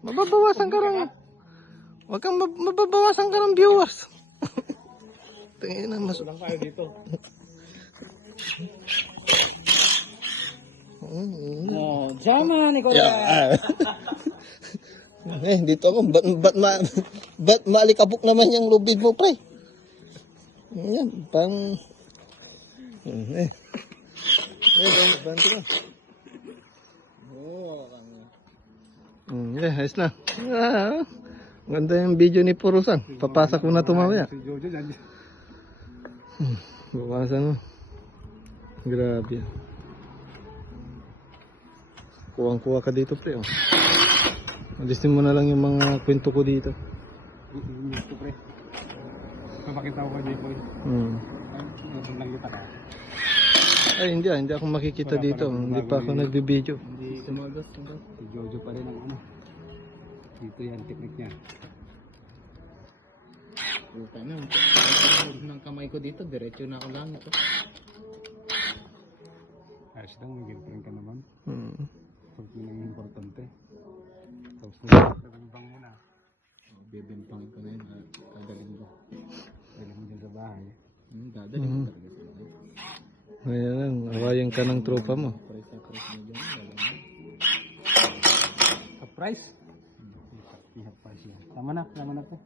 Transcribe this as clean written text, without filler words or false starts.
Mababawasan ka lang. Huwag kang mababawasan ka ng viewers. Tingin na mas... Lang kayo dito. Oh, Jaman, ikaw Yeah. Dito ako. Ba't maalikabok naman yung lubid mo, pre? Yan, pang... bantu ka. Ayos na. Ganda yung video ni Purusan. Papasak ko na ito mamaya. Si Jojo dyan. Bawasan mo. Grabe. Kuwang-kuha ka dito, pre. Alisin mo na lang yung mga kwento ko dito. Gusto pre. Papakita ko kay J-Boy. Lang kita ka. Ay, hindi ako makikita dito. Hindi pa ako nagbibideo. Hindi sumagot. Si Jojo pa rin ang ano. Dito yan, technique niya. Puta na, ng kamay ko dito, diretso na ako lang ito. Ayos lang, may girlfriend ka naman. Pag yun ang importante. Tapos nabimbang mo na. Bibimpang ko na yun, dadalhin ko. Dali mo dyan sa bahay. Dadalhin ko talaga sa bahay. Ayan, awayan ka ng tropa mo. Price na dyan, dadalhin ko. Surprise? Tama na po.